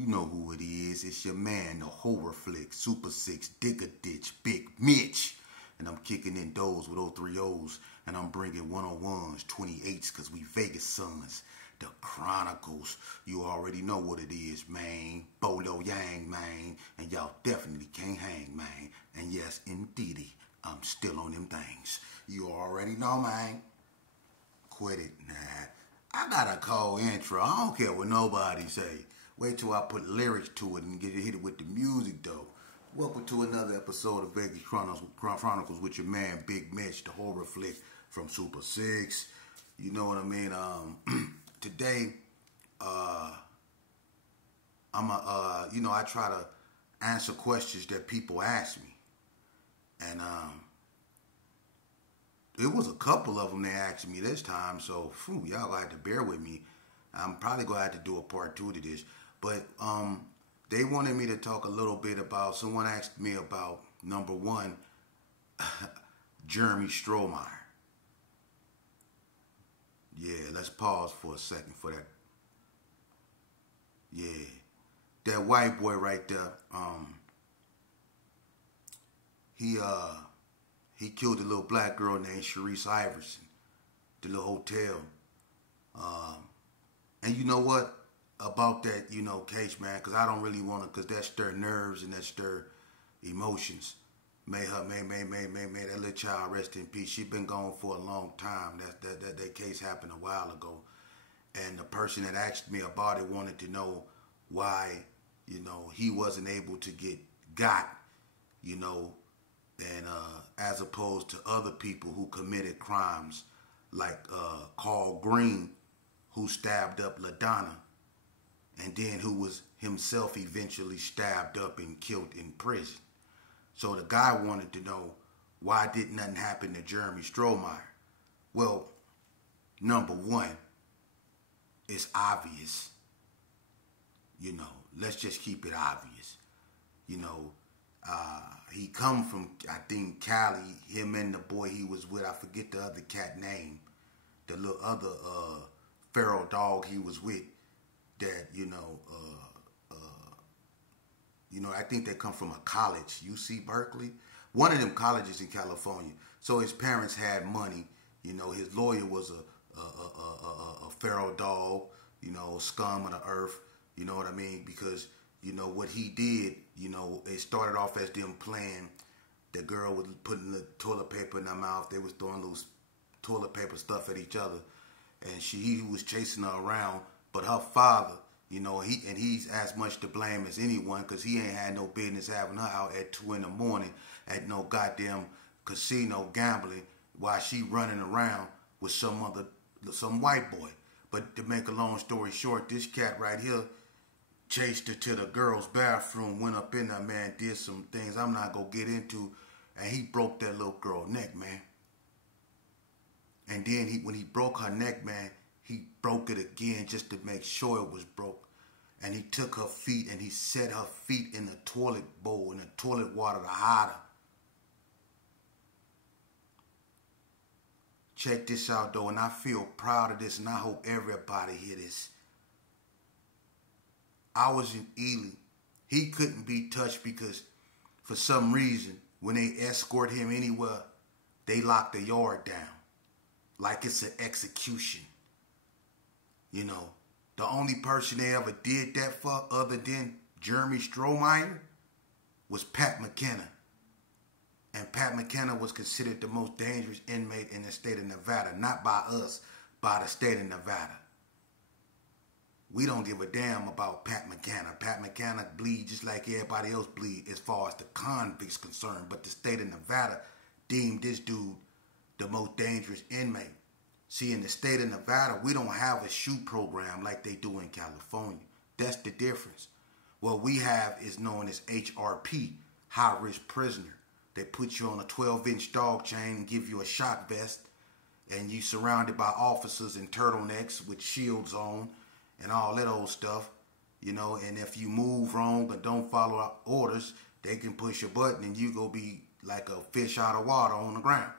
You know who it is. It's your man, the horror flick, Super 6, Digger Ditch, Big Mitch. And I'm kicking in those with 030s. And I'm bringing 101s, 28s, because we Vegas sons. The Chronicles. You already know what it is, man. Bolo Yang, man. And y'all definitely can't hang, man. And yes, indeedy, I'm still on them things. You already know, man. Quit it. Nah. I got a cold intro. I don't care what nobody say. Wait till I put lyrics to it and get it hit it with the music, though. Welcome to another episode of Vegas Chronicles with your man, Big Mitch, the horror flick from Super 6. You know what I mean? Today, I try to answer questions that people ask me. And it was a couple of them they asked me this time, so y'all gonna have to bear with me. I'm probably gonna have to do a part 2 to this. But they wanted me to talk a little bit about, someone asked me about, number one, Jeremy Strohmeyer. Yeah, let's pause for a second for that. Yeah, that white boy right there, he killed a little black girl named Sharice Iverson, the little hotel. And you know what? About that, case, man, because I don't really want to, because that stir nerves and that stir emotions. May that little child rest in peace. She been gone for a long time. That case happened a while ago. And the person that asked me about it wanted to know why, he wasn't able to get got, and as opposed to other people who committed crimes like Carl Green, who stabbed up LaDonna, and then who was himself eventually stabbed up and killed in prison. So the guy wanted to know, why did nothing happen to Jeremy Strohmeyer? Well, number one, it's obvious. Let's just keep it obvious. He come from, I think, Cali. Him and the boy he was with, I forget the other cat name. The little other feral dog he was with. That I think they come from a college, UC Berkeley, one of them colleges in California. So his parents had money. His lawyer was a feral dog, scum of the earth. You know what I mean? Because what he did, it started off as them playing. The girl was putting the toilet paper in her mouth. They was throwing little toilet paper stuff at each other, and he was chasing her around. But her father, he's as much to blame as anyone, because he ain't had no business having her out at 2 in the morning at no goddamn casino gambling while she running around with some white boy. But to make a long story short, this cat right here chased her to the girl's bathroom, went up in there, man, did some things I'm not gonna get into, and he broke that little girl's neck, man. And then when he broke her neck, man, he broke it again just to make sure it was broke. And he took her feet and he set her feet in the toilet bowl, in the toilet water to hide her. Check this out, though, and I feel proud of this, and I hope everybody hear this. I was in Ely. He couldn't be touched because, for some reason, when they escort him anywhere, they lock the yard down like it's an execution. The only person they ever did that for, other than Jeremy Strohmeyer, was Pat McKenna. And Pat McKenna was considered the most dangerous inmate in the state of Nevada. Not by us, by the state of Nevada. We don't give a damn about Pat McKenna. Pat McKenna bleed just like everybody else bleed as far as the convicts concerned. But the state of Nevada deemed this dude the most dangerous inmate. See, in the state of Nevada, we don't have a shoot program like they do in California. That's the difference. What we have is known as HRP, high-risk prisoner. They put you on a 12-inch dog chain and give you a shock vest, and you surrounded by officers in turtlenecks with shields on and all that old stuff, and if you move wrong or don't follow orders, they can push a button and you go be like a fish out of water on the ground.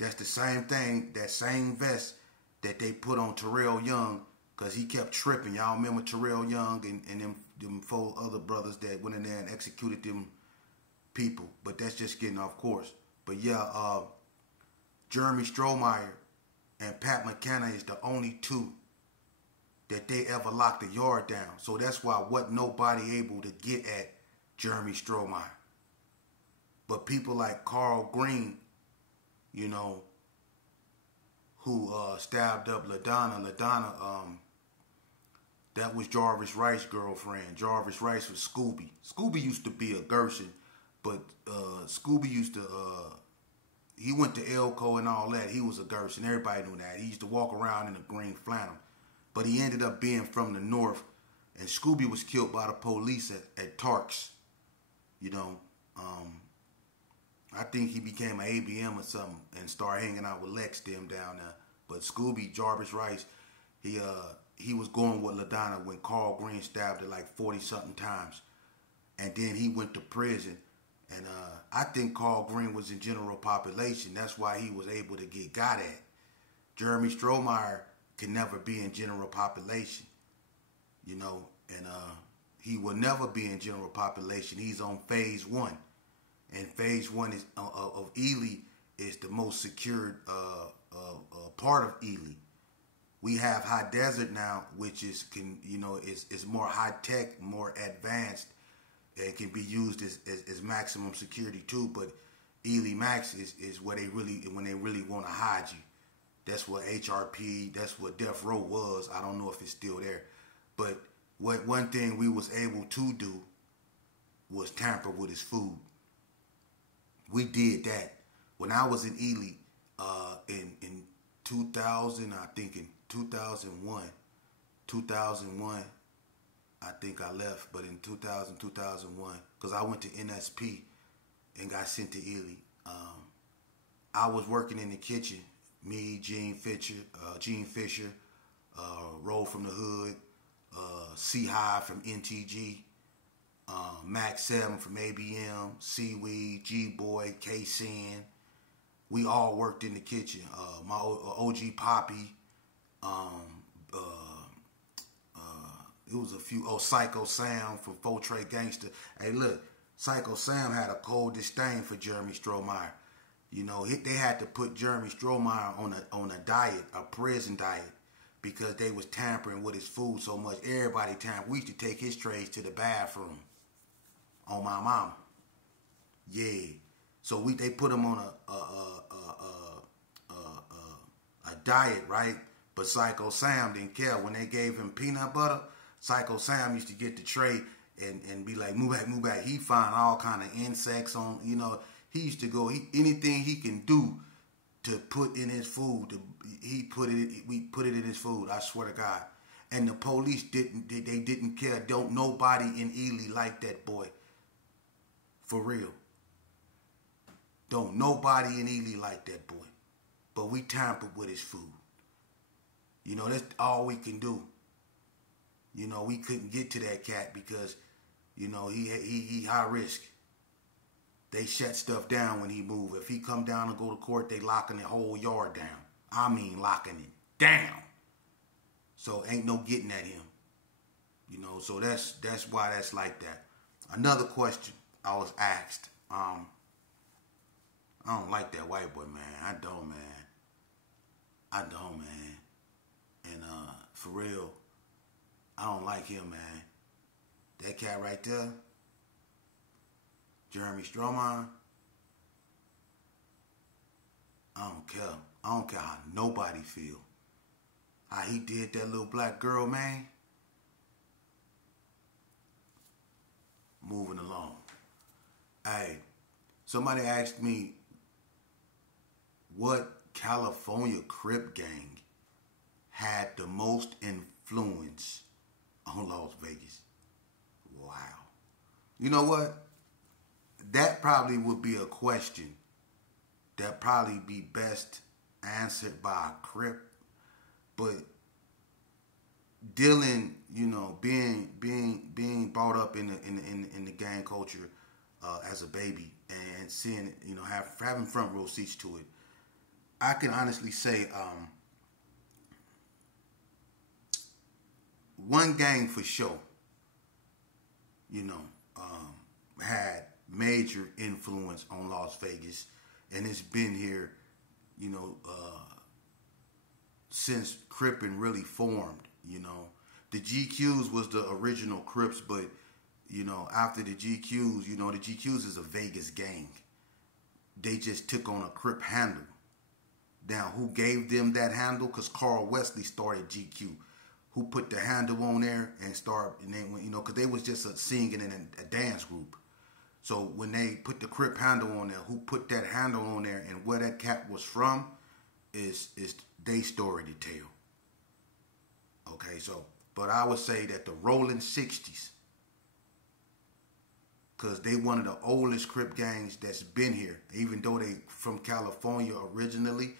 That's the same thing, that same vest that they put on Terrell Young because he kept tripping. Y'all remember Terrell Young and them four other brothers that went in there and executed them people. But that's just getting off course. But yeah, Jeremy Strohmeyer and Pat McKenna is the only two that they ever locked the yard down. So that's why wasn't nobody able to get at Jeremy Strohmeyer. But people like Carl Green, you know, who stabbed up LaDonna. LaDonna, that was Jarvis Rice's girlfriend. Jarvis Rice was Scooby. Scooby used to be a Gerson, but Scooby used to, he went to Elko and all that. He was a Gerson. Everybody knew that. He used to walk around in a green flannel. But he ended up being from the north. And Scooby was killed by the police at Tarks. You know, I think he became an ABM or something and started hanging out with Lex them down there. But Scooby, Jarvis Rice, he was going with LaDonna when Carl Green stabbed her like 40-something times. And then he went to prison. And I think Carl Green was in general population. That's why he was able to get got at. Jeremy Strohmeyer can never be in general population. You know, and he will never be in general population. He's on phase 1. And phase 1 is of Ely is the most secured part of Ely. We have High Desert now, which is is more high tech, more advanced, and can be used as maximum security too. But Ely Max is where when they really want to hide you. That's what HRP, that's what Death Row was. I don't know if it's still there. But one thing we was able to do was tamper with his food. We did that. When I was in Ely, in 2000, I think in 2001, I think I left, but in 2001, because I went to NSP and got sent to Ely. I was working in the kitchen. Me, Gene Fisher, Roll from the Hood, C-High from NTG, Max 7 from ABM, Seaweed, G-Boy, K-Sin. We all worked in the kitchen. My OG Poppy, it was a few, Psycho Sam from Faux Trey Gangster. Hey, look, Psycho Sam had a cold disdain for Jeremy Strohmeyer. You know, they had to put Jeremy Strohmeyer on a diet, a prison diet, because they was tampering with his food so much. Everybody tampered. We used to take his trays to the bathroom. On my mama. Yeah. So they put him on a diet, right? But Psycho Sam didn't care. When they gave him peanut butter, Psycho Sam used to get the tray and be like, move back. He find all kind of insects on, you know. He used to go, anything he can do to put in his food, we put it in his food, I swear to God. And the police didn't care. Don't nobody in Ely like that boy. For real. Don't nobody in Ely like that boy. But we tampered with his food. You know, that's all we can do. You know, we couldn't get to that cat because, you know, he high risk. They shut stuff down when he move. If he come down and go to court, they locking the whole yard down. I mean locking it down. So ain't no getting at him. You know, so that's why that's like that. Another question I was asked. I don't like that white boy, man. I don't, man. And for real, I don't like him, man. That cat right there, Jeremy Strohmeyer, I don't care. I don't care how nobody feel. How he did that little black girl, man. Moving along. Hey, somebody asked me what California Crip gang had the most influence on Las Vegas. Wow. You know what? That probably would be a question that probably be best answered by a Crip. But dealing, you know, being brought up in the gang culture as a baby and seeing, you know, having front row seats to it, I can honestly say one gang for sure, you know, had major influence on Las Vegas, and it's been here, you know, since Crippin' really formed. You know, the GQs was the original Crips, but you know, after the GQs, you know, the GQs is a Vegas gang. They just took on a Crip handle. Now, who gave them that handle? Because Carl Wesley started GQ. Who put the handle on there and started, and then, you know, because they was just a singing and a dance group. So when they put the Crip handle on there, who put that handle on there and where that cat was from is their story to tell. Okay, so, but I would say that the Rolling 60s, because they one of the oldest Crip gangs that's been here. Even though they from California originally,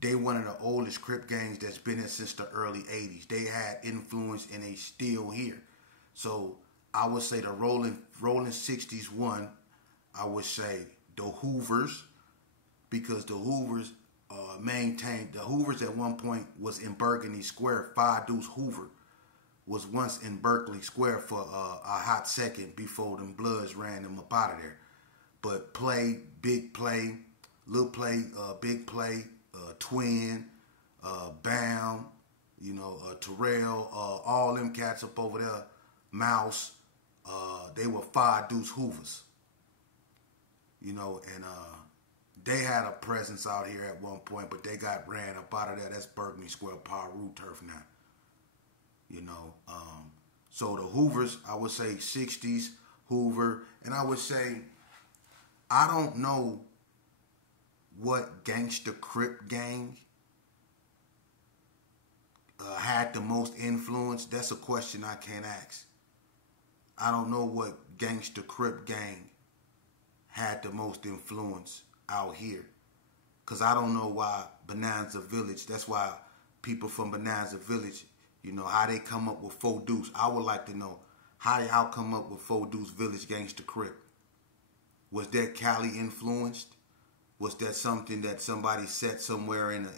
they one of the oldest Crip gangs that's been here since the early 80s. They had influence and they still here. So I would say the Rolling 60s one. I would say the Hoovers, because the Hoovers maintained, the Hoovers at one point was in Burgundy Square. Five Deuce Hoover was once in Berkeley Square for a hot second before them Bloods ran them up out of there. But Play, Big Play, Little Play, Big Play, Twin, Bam, you know, Terrell, all them cats up over there, Mouse, they were Five Deuce Hoovers. You know, and they had a presence out here at one point, but they got ran up out of there. That's Burgundy Square, Paru turf now. You know, so the Hoovers, I would say 60s, Hoover, and I would say, I don't know what gangster Crip gang had the most influence. That's a question I can't ask. I don't know what gangster Crip gang had the most influence out here. Because I don't know why Bonanza Village, that's why people from Bonanza Village, you know, how they come up with Four Deuce. I would like to know how they all come up with Four Deuce Village Gangster Crip. Was that Cali influenced? Was that something that somebody set somewhere in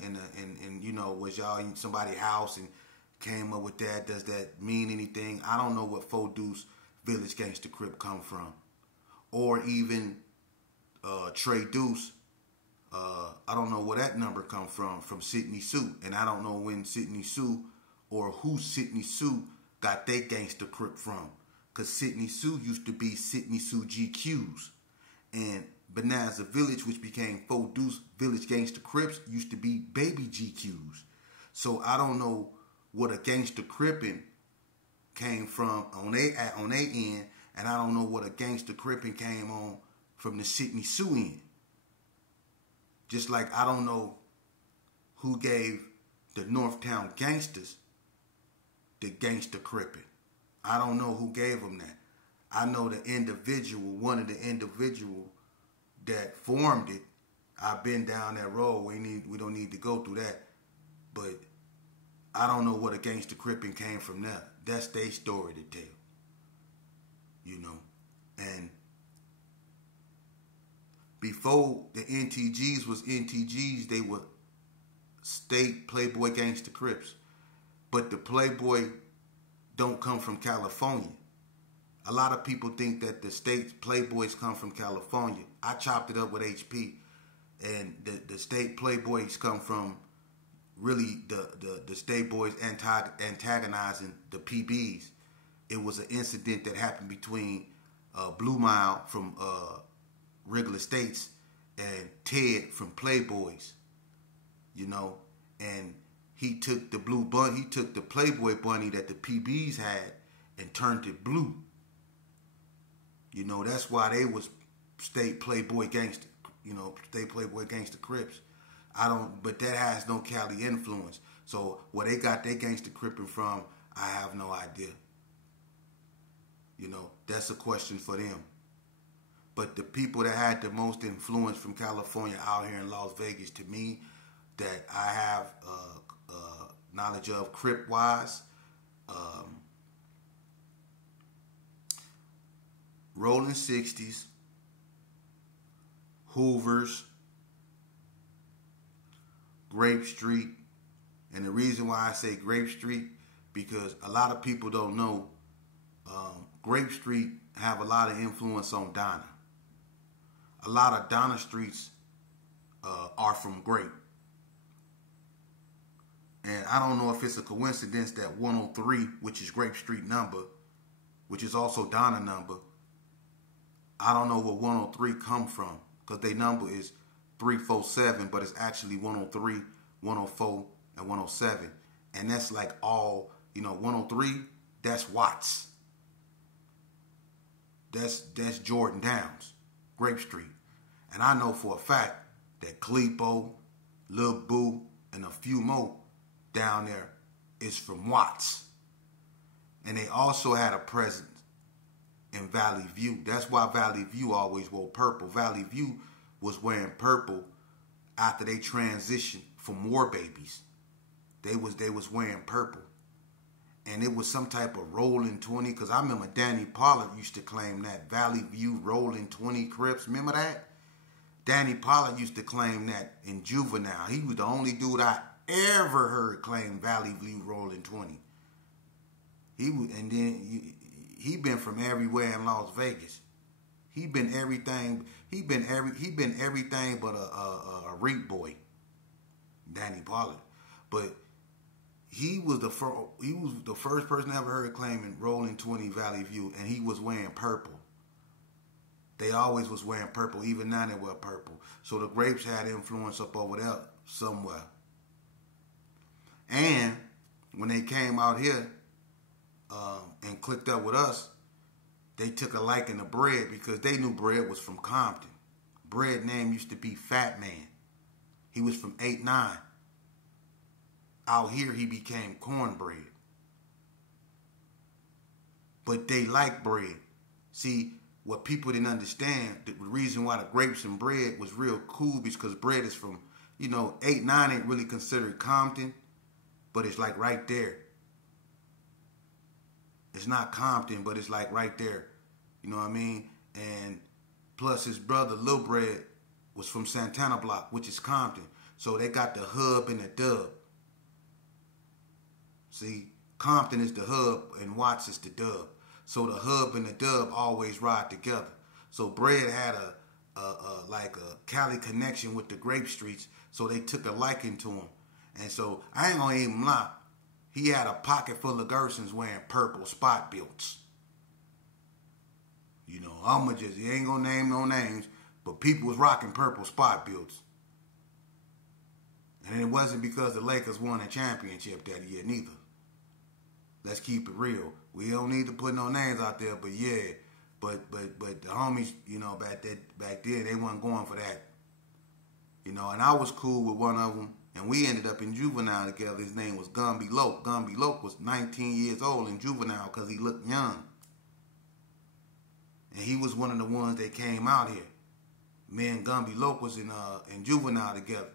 you know, was y'all in somebody's house and came up with that? Does that mean anything? I don't know what Four Deuce Village Gangster Crip come from. Or even Trey Deuce. I don't know where that number come from Sidney Sue. And I don't know when Sidney Sue or who Sidney Sue got their gangster Crip from. Because Sidney Sue used to be Sidney Sue GQs. And Bonanza Village, which became Four Deuce Village Gangster Crips, used to be Baby GQs. So I don't know what a gangster Crippin' came from on their end, and I don't know what a gangster Crippin' came on from the Sidney Sue end. Just like I don't know who gave the Northtown gangsters the gangster Crippin'. I don't know who gave them that. I know the individual, one of the individual that formed it. I've been down that road. We don't need to go through that. But I don't know what a gangster Crippin' came from there. That's their story to tell. You know. And before the NTGs was NTGs, they were state Playboy Gangster Crips. But the Playboy don't come from California. A lot of people think that the state Playboys come from California. I chopped it up with HP. And the state Playboys come from really the state boys antagonizing the PBs. It was an incident that happened between Blue Mile from Wrigley Estates and Ted from Playboys. You know, and he took the blue bunny, he took the Playboy bunny that the PBs had and turned it blue. You know, that's why they was state Playboy Gangster, you know, state Playboy Gangster Crips. But that has no Cali influence. So where they got their gangster Crippin' from, I have no idea. You know, that's a question for them. But the people that had the most influence from California out here in Las Vegas, to me, that I have knowledge of Crip-wise, Rolling 60s, Hoovers, Grape Street. And the reason why I say Grape Street, because a lot of people don't know Grape Street have a lot of influence on Donna. A lot of Donna streets are from Grape. And I don't know if it's a coincidence that 103, which is Grape Street number, which is also Donna number, I don't know where 103 come from, because their number is 347, but it's actually 103, 104, and 107. And that's like all, 103, that's Watts. That's Jordan Downs, Grape Street. And I know for a fact that Clepo, Lil Boo, and a few more down there is from Watts. And they also had a presence in Valley View. That's why Valley View always wore purple. Valley View was wearing purple after they transitioned from War Babies. They was wearing purple. And it was some type of rolling 20, because I remember Danny Pollard used to claim that Valley View rolling 20 Crips. Remember that? Danny Pollard used to claim that in Juvenile. He was the only dude I ever heard claim Valley View rolling 20. He been from everywhere in Las Vegas. He been everything. He been everything but a reap boy, Danny Pollard. But he was the first person I ever heard claiming rolling 20 Valley View, and he was wearing purple. They always was wearing purple. Even now they wear purple. So the Grapes had influence up over there somewhere. And when they came out here and clicked up with us, they took a liking to Bread, because they knew Bread was from Compton. Bread name used to be Fat Man. He was from 8-9. Out here he became Cornbread. But they liked Bread. See, what people didn't understand, the reason why the Grapes and Bread was real cool, because Bread is from, 8-9 ain't really considered Compton, but it's like right there. It's not Compton, but it's like right there. You know what I mean? And plus his brother, Lil Bread, was from Santana Block, which is Compton. So they got the hub and the dub. See, Compton is the hub and Watts is the dub. So the hub and the dub always ride together. So Bread had a Cali connection with the Grape Streets, so they took a liking to him. And so I ain't gonna even lie, he had a pocket full of Gersons wearing purple spot belts. He ain't gonna name no names, but people was rocking purple spot belts. And it wasn't because the Lakers won a championship that year neither. Let's keep it real. We don't need to put no names out there, but yeah. But the homies, back then, they wasn't going for that. And I was cool with one of them, and we ended up in Juvenile together. His name was Gumby Loke. Gumby Loke was 19 years old in Juvenile because he looked young. And he was one of the ones that came out here. Me and Gumby Loke was in Juvenile together.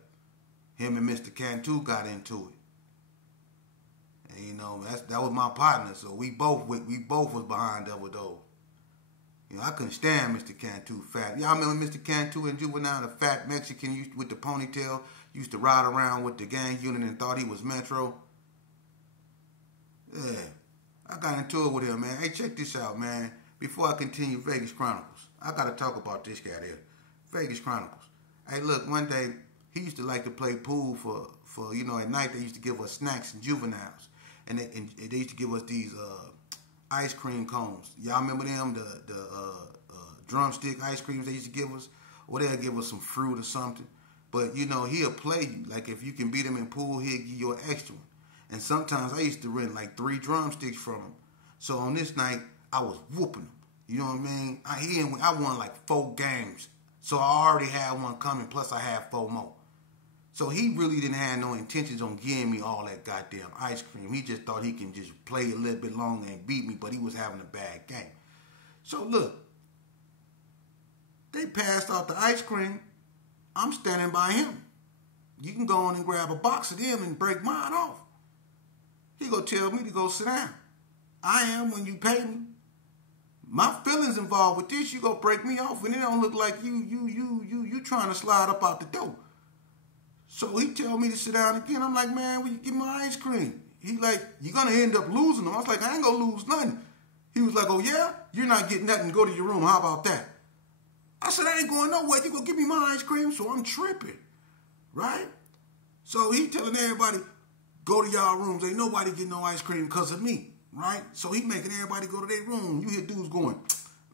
Him and Mr. Cantu got into it. And that was my partner. So we both was behind Double Doe. I couldn't stand Mr. Cantu fat. Y'all remember Mr. Cantu in Juvenile, the fat Mexican with the ponytail, used to ride around with the gang unit and thought he was Metro? Yeah. I got into it with him, man. Hey, check this out, man. Before I continue Vegas Chronicles, I got to talk about this guy there. Vegas Chronicles. Hey, look, one day, he used to like to play pool for at night they used to give us snacks and Juveniles. And they used to give us these ice cream cones. Y'all remember them? The drumstick ice creams they used to give us? Or they'll give us some fruit or something. But, he'll play you. Like, if you can beat him in pool, he'll give you an extra one. And sometimes I used to rent like 3 drumsticks from him. So on this night, I was whooping him. You know what I mean? I won like 4 games. So I already had one coming, plus I had 4 more. So he really didn't have no intentions on giving me all that goddamn ice cream. He just thought he can just play a little bit longer and beat me, but he was having a bad game. So look, they passed out the ice cream. I'm standing by him. You can go on and grab a box of them and break mine off. He gonna tell me to go sit down. I am when you pay me. My feelings involved with this, you gonna break me off, and it don't look like you trying to slide up out the door. So he tell me to sit down again. I'm like, man, will you give me my ice cream? he like, you're going to end up losing them. I was like, I ain't going to lose nothing. He was like, oh, yeah? You're not getting nothing. Go to your room. How about that? I said, I ain't going nowhere. You going to give me my ice cream? So I'm tripping, right? So he telling everybody, go to y'all rooms. Ain't nobody getting no ice cream because of me, right? So he making everybody go to their room. You hear dudes going,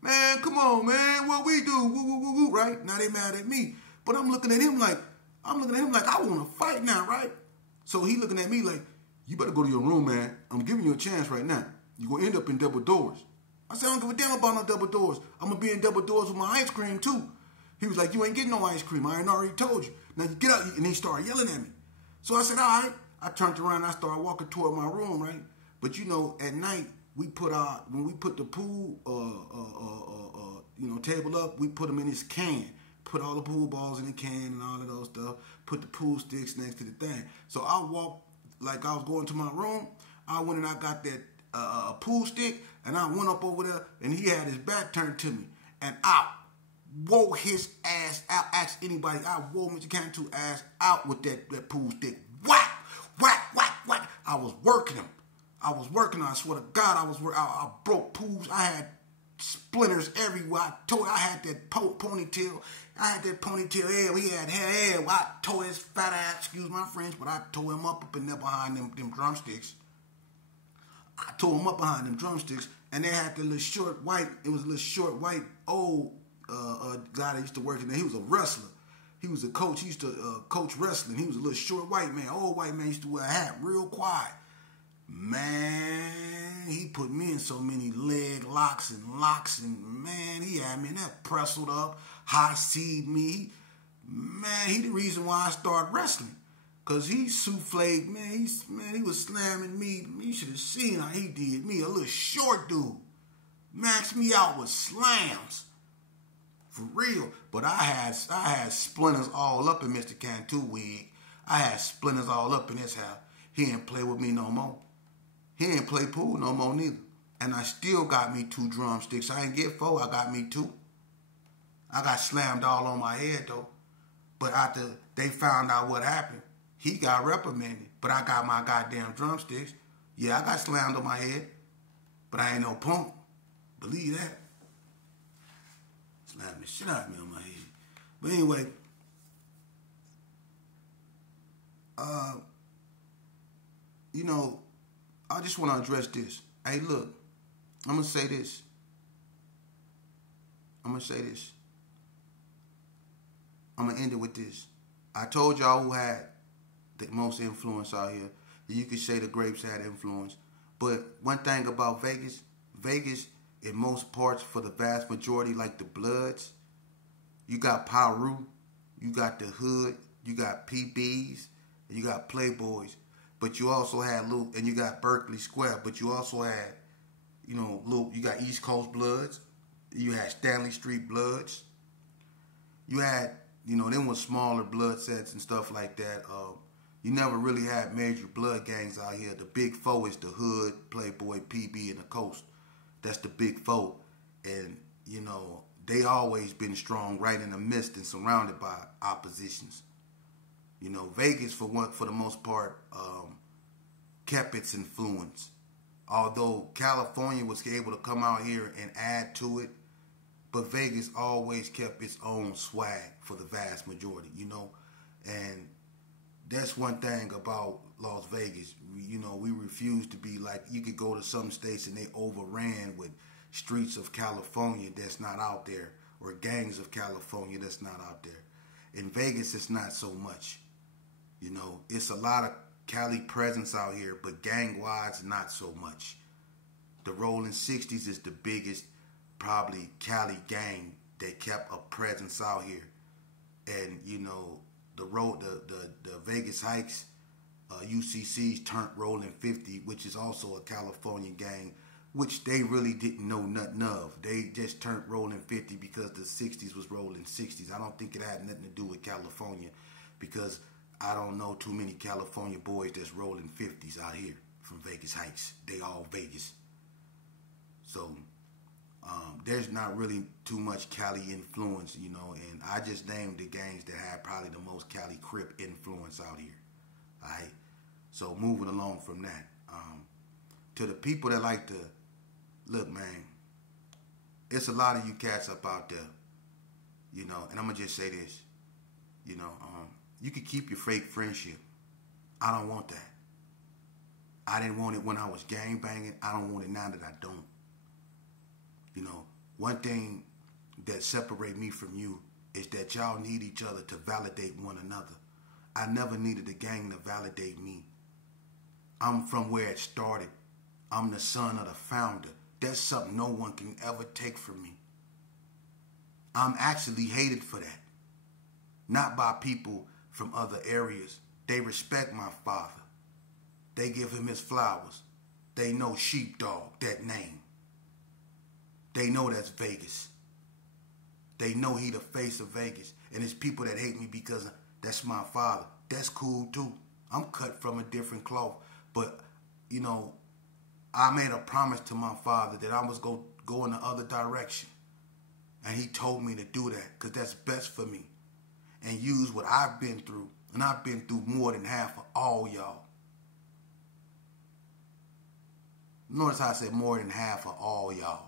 man, come on, man. What we do? Woo, woo, woo, woo, right? Now they mad at me. But I'm looking at him like, I want to fight now, right? So he looking at me like, you better go to your room, man. I'm giving you a chance right now. You're going to end up in double doors. I said, I don't give a damn about no double doors. I'm going to be in double doors with my ice cream, too. He was like, you ain't getting no ice cream. I ain't already told you. Now, you get out. And he started yelling at me. So I said, all right. I turned around and I started walking toward my room, right? But, you know, at night, when we put the pool, table up, we put them in this can. Put all the pool balls in the can and all of those stuff. Put the pool sticks next to the thing. So I walked like I was going to my room. I went and I got that pool stick, and I went up over there, and he had his back turned to me. And I wore his ass out. Ask anybody, I wore Mr. Cantu ass out with that pool stick. Whack, whack, whack, whack. I was working him. I swear to God, I broke pools. I had splinters everywhere. I had that ponytail. I had that ponytail hair. He had hair. I tore his fat ass, excuse my French, but I tore him up in there behind them drumsticks. I tore him up behind them drumsticks, and they had the little short white, old guy that used to work in there. He was a wrestler. He was a coach. He used to coach wrestling. He was a little short white man. Old white man used to wear a hat real quiet. Man, he put me in so many leg locks, and man, he had me in that pressled up, high seed me. Man, he the reason why I started wrestling. Cause he souffled, man, he was slamming me. You should have seen how he did me, a little short dude. Maxed me out with slams. For real. But I had splinters all up in Mr. Cantu wig. I had splinters all up in his house. He didn't play with me no more. He didn't play pool no more neither. And I still got me 2 drumsticks. I didn't get 4, I got me 2. I got slammed all on my head though. But after they found out what happened, he got reprimanded. But I got my goddamn drumsticks. Yeah, I got slammed on my head. But I ain't no punk. Believe that. Slammed the shit out of me on my head. But anyway, I just want to address this. Hey, look, I'm going to say this. I'm going to end it with this. I told y'all who had the most influence out here. You could say the grapes had influence. But one thing about Vegas, in most parts, for the vast majority, like the Bloods, you got Paru, you got the Hood, you got PBs, and you got Playboys. But you also had and you got Berkeley Square, but you also had, you got East Coast Bloods, you had Stanley Street Bloods, you had, them with smaller blood sets and stuff like that. You never really had major blood gangs out here. The big four is the Hood, Playboy, PB, and the Coast. That's the big four. And, they always been strong right in the midst and surrounded by oppositions. Vegas, for the most part, kept its influence. Although California was able to come out here and add to it, but Vegas always kept its own swag for the vast majority, And that's one thing about Las Vegas. We refuse to be like, you could go to some states and they overran with streets of California that's not out there, or gangs of California that's not out there. In Vegas, it's not so much. It's a lot of Cali presence out here, but gang-wise, not so much. The Rolling 60s is the biggest, probably, Cali gang that kept a presence out here. And, the Vegas Hikes, UCC's turned Rolling 50, which is also a California gang, which they really didn't know nothing of. They just turned Rolling 50 because the 60s was Rolling 60s. I don't think it had nothing to do with California, because I don't know too many California boys that's rolling 50s out here from Vegas Heights. They all Vegas. So there's not really too much Cali influence, and I just named the gangs that had probably the most Cali crip influence out here. All right? So moving along from that. To the people that like to, look, man, it's a lot of you cats up out there, you know, and I'm going to just say this, you know, you can keep your fake friendship. I don't want that. I didn't want it when I was gang banging. I don't want it now that I don't. You know, one thing that separate me from you is that y'all need each other to validate one another. I never needed a gang to validate me. I'm from where it started. I'm the son of the founder. That's something no one can ever take from me. I'm actually hated for that. Not by people from other areas. They respect my father. They give him his flowers. They know Sheepdog, that name. They know that's Vegas. They know he the face of Vegas. And it's people that hate me because that's my father. That's cool too. I'm cut from a different cloth. But, you know, I made a promise to my father that I was go in the other direction. And he told me to do that because that's best for me. And use what I've been through. And I've been through more than half of all y'all. Notice how I said more than half of all y'all.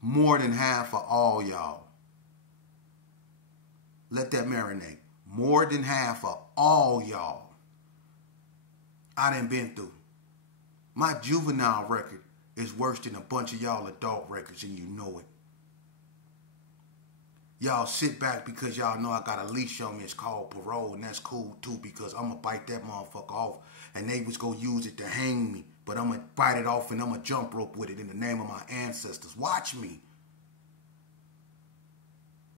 More than half of all y'all. Let that marinate. More than half of all y'all. I done been through. My juvenile record is worse than a bunch of y'all adult records, and you know it. Y'all sit back because y'all know I got a leash on me. It's called parole, and that's cool too because I'm going to bite that motherfucker off, and they was going to use it to hang me, but I'm going to bite it off and I'm going to jump rope with it in the name of my ancestors. Watch me.